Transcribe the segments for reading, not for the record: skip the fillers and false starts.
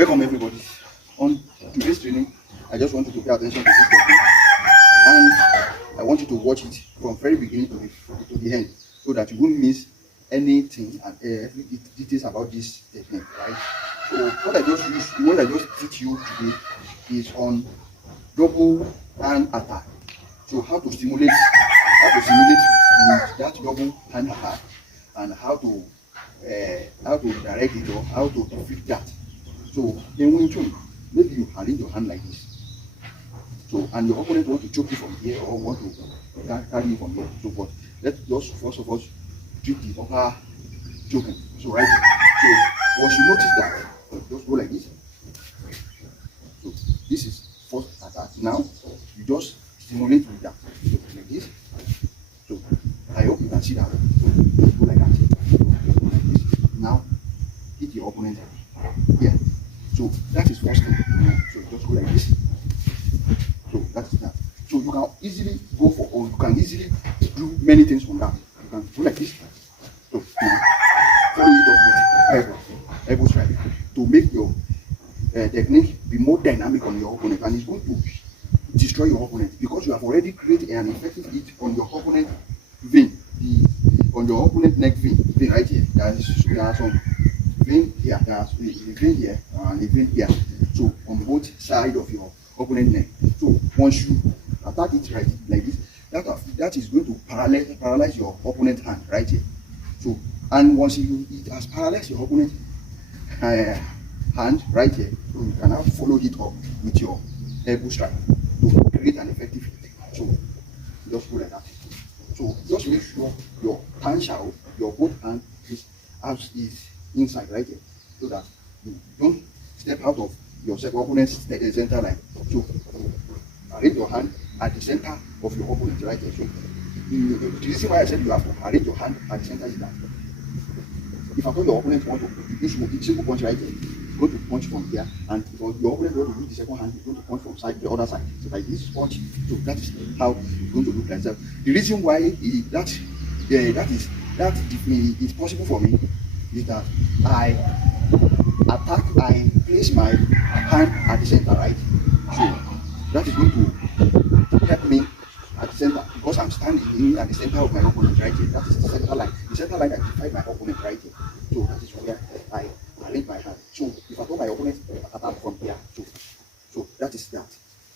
Welcome everybody. On today's training, I just want you to pay attention to this technique, and I want you to watch it from very beginning to the end, so that you won't miss anything and every details about this technique, right? So what I just teach you today is on double hand attack. So how to simulate with that double hand attack, and how to direct it or how to defeat that. So in Wing Chun, maybe you arrange your hand like this. So and your opponent want to choke you from here or want to carry you from here. So but let's just first of all treat the upper choking. So right. So once you notice that, just go like this. So this is first attack. Now you just simulate with that. So like this. So I hope you can see that. So just go like that. So like this. Now hit your opponent here. So that is first thing. So just go like this. So that is that. So you can easily go for, or you can easily do many things from that. You can go like this. So now follow it up with elbow strike to make your technique be more dynamic on your opponent, and it's going to destroy your opponent because you have already created an effective hit on your opponent vein, on your opponent neck vein right here. There are some vein here, there's a vein here and a vein here. So on both sides of your opponent neck. So once you attack it right like this, that is going to paralyze your opponent hand right here. So and once it has paralyzed your opponent hand right here, so you can now follow it up with your elbow strike to create an effective hit. So just go like that. So just make sure your hand shall, your both hand is inside right here, so that you don't step out of your opponent's center line. So arrange your hand at the center of your opponent right here. So the reason why I said you have to arrange your hand at the center is that if at all your opponent want to use a simple punch right here, he's going to punch from here, and if your opponent want to use the second hand, he's going to punch from the other side. So like this punch. So that is how it's going to look like. So the reason why that is possible for me is that I place my hand at the center, right? So that is going to help me at the center because I'm standing at the center of my opponent right here. That is the center line. The center line identifies my opponent right here. So that is where I arrange my hand. So if I throw my opponent attack from here, so that is that.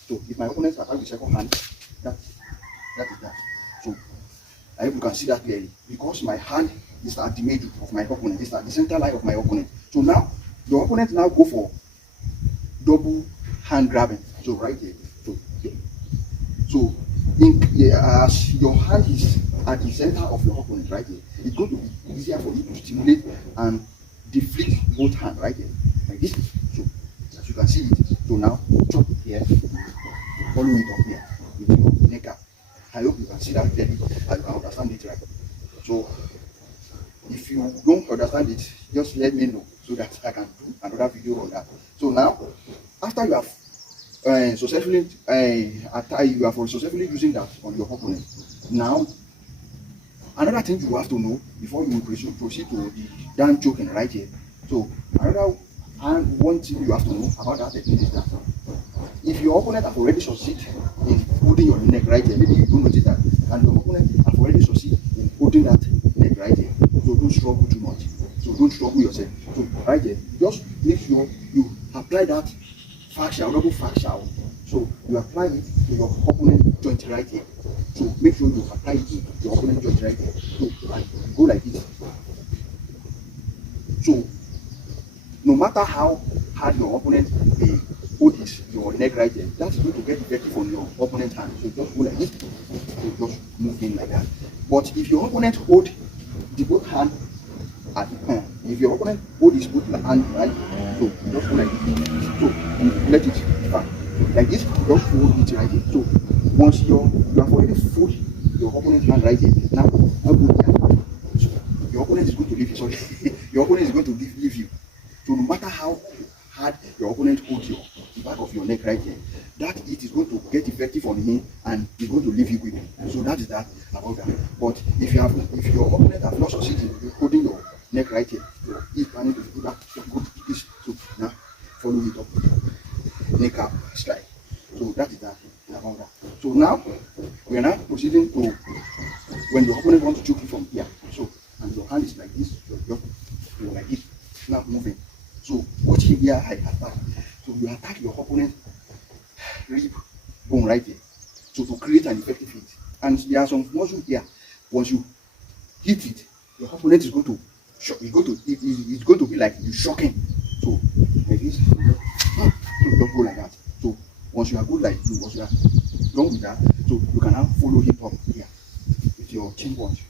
So if my opponent attack the second hand, that is that. So I hope you can see that clearly because my hand is at the middle of my opponent. It's at the center line of my opponent. So now your opponent now go for double hand grabbing. So right here. So as your hand is at the center of your opponent right here, it's going to be easier for you to stimulate and deflect both hands right here like this. So as you can see it. So now chop it here, follow it up here with your neck up. I hope you can see that clearly and you can understand it right. So if you don't understand it, just let me know so that I can do another video on that. So now, after you have successfully using that on your opponent, now another thing you have to know before you proceed to the down choking right here. So one thing you have to know about that technique is that if your opponent have already succeeded in holding your neck right here, maybe you don't notice that, and your opponent have already succeeded in holding that neck right here, so don't struggle too much. So don't struggle yourself. So right here, just make sure you apply that fascia, double fascia. So you apply it to your opponent joint right here. So make sure you apply it to your opponent joint right here. So and go like this. So no matter how hard your opponent hold your neck right there, that's going to get effective on your opponent's hand. So just go like this. So just move in like that. But if your opponent hold the both hand at the hand, if your opponent hold his both hand right, so just go like this. So let it back. Like this, just hold it right here. So once you have already fold your opponent's hand right here, now go here. So your opponent is going to leave you. Sorry, your opponent is going to leave you. So no matter how hard your opponent holds the back of your neck right here, that it is going to get effective on him and he's going to leave you quickly. So that is that about that. But if your opponent have not succeeded in holding your neck right here, so he's planning to do that. So go to this. So now follow proceeding to, when your opponent wants to choke you from here, so, and your hand is like this, you're like this, now moving. So watch here, I attack. So you attack your opponent rib bone right here. So to create an effective hit. And there are some muscles here. Once you hit it, your opponent is going to shock. It's going to be like you shocking. So like this, you just go like that. So once you are good like you, once you are done with that, so you can now follow him up here with your chin punch.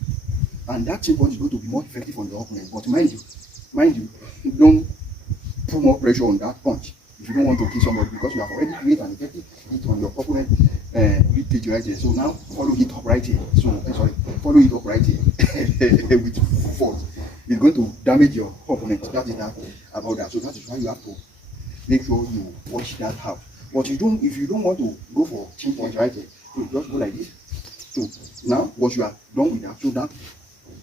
And that chin punch is going to be more effective on your opponent. But mind you, don't put more pressure on that punch if you don't want to kill somebody, because you have already created an effective hit on your opponent rib cage right here. So now follow it up right here. So follow it up right here with force. It's going to damage your opponent. That is that about that. So that is why you have to make sure you watch that out. But if you don't want to go for chin punch right here, so you just go like this. So now once you are done with that, so now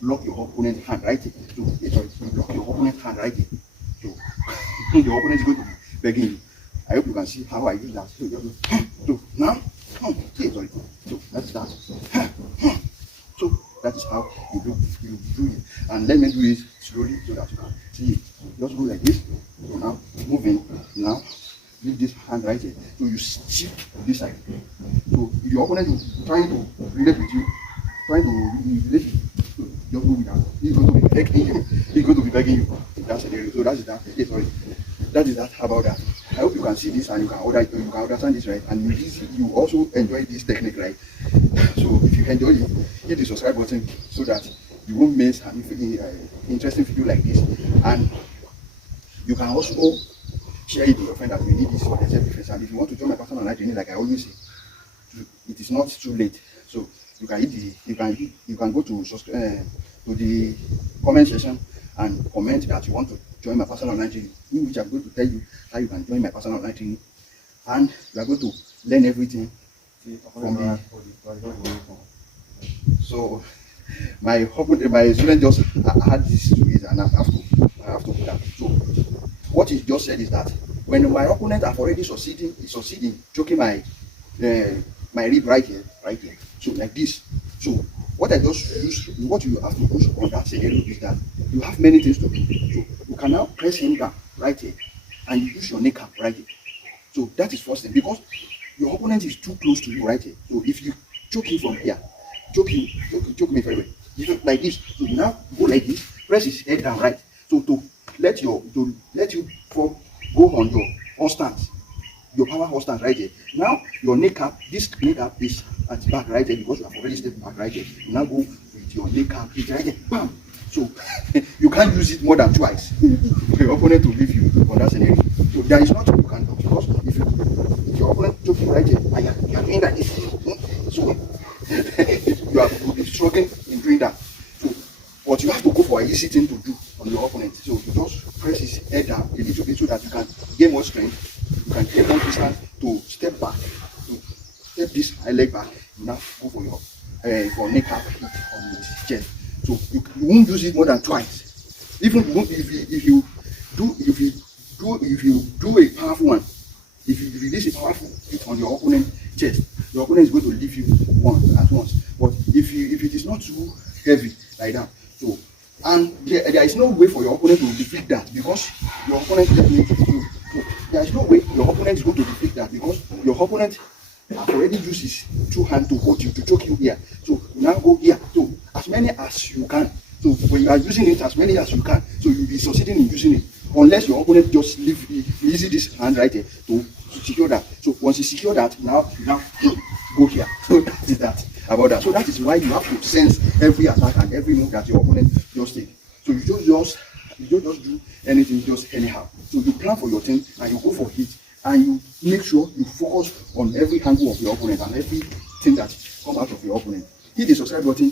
lock your opponent's hand right here. So lock your opponent's hand right here. So your opponent is going to be begging you. I hope you can see how I use that. So now, so that's that. So that is how you do it. And let me do it slowly so that you can see it. Just go like this. So now moving. Now leave this hand right here. So you shift this side. So if your opponent is trying to relate with you, just go with that. He's going to be begging you. He's going to be begging you. That's it. So that is that. That is that about that. I hope you can see this and you can understand this, right? And you also enjoy this technique, right? So if you enjoy it, hit the subscribe button so that you won't miss an interesting video like this. And you can also share it with your friend that you need this for self-defense. And if you want to join my personal online training, like I always say, it is not too late. So you can go to the comment section and comment that you want to join my personal online training, in which I'm going to tell you how you can join my personal online training, and you are going to learn everything from the. So my student just had this situation, and I have to do that. So what he just said is that when my opponent have already succeeding choking my rib right here. So like this. So what you have to do on that scenario is that you have many things to do. So you can now press him down right here, and you use your kneecap right here. So that is first thing, because your opponent is too close to you right here. So if you choke him from here, choke me very well. You like this. So now go like this, press his head down right. So to let you go on your horse stance, your power horse stance right here. Now your kneecap, this kneecap is at the back right here, because you have already stepped back right here. You now go with your kneecap, it's right here, bam. So you can't use it more than twice for your opponent to leave you on that scenario. So there is nothing you can do, because if your opponent choking right here and you are doing like this, so you be struggling in doing that. So but you have to go for an easy thing to do on your opponent. So you just press his head down a little bit so that you can gain more strength. You can get more distance to step back, to step this high leg back. Now go for your for kneecap hit on his chest. So you won't use it more than twice. Even if you do a powerful one, if you release a powerful hit on your opponent's chest, your opponent is going to leave you at once. But if it is not too heavy like that, so and there is no way for your opponent to defeat that, because your opponent there is no way your opponent is going to defeat that, because your opponent have already used his two hands to hold you, to choke you here. So you now go here. So as many as you can. So when you are using it, as many as you can. So you'll be succeeding in using it, unless your opponent just leave easy this hand right here to secure that. So once you secure that, now go here. So that is that about that. So that is why you have to sense every attack and every move that your opponent just take. So you don't just do anything just anyhow. So you plan for your thing and you go for it, and you make sure you focus on every angle of your opponent and everything that comes out of your opponent. Hit the subscribe button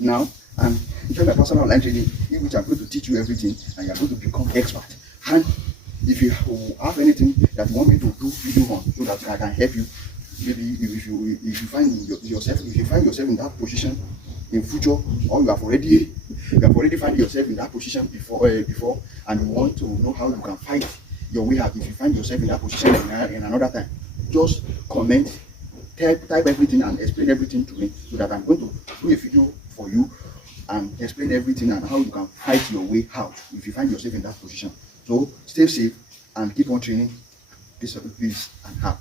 now and join my personal online training, in which I'm going to teach you everything and you're going to become expert. And if you have anything that you want me to do video on, so that I can help you, maybe if you find yourself in that position in future, or you have already found yourself in that position before, and you want to know how you can fight your way out. If you find yourself in that position in another time, just comment type everything and explain everything to me, so that I'm going to do a video for you and explain everything and how you can fight your way out if you find yourself in that position. So stay safe and keep on training. Peace and out.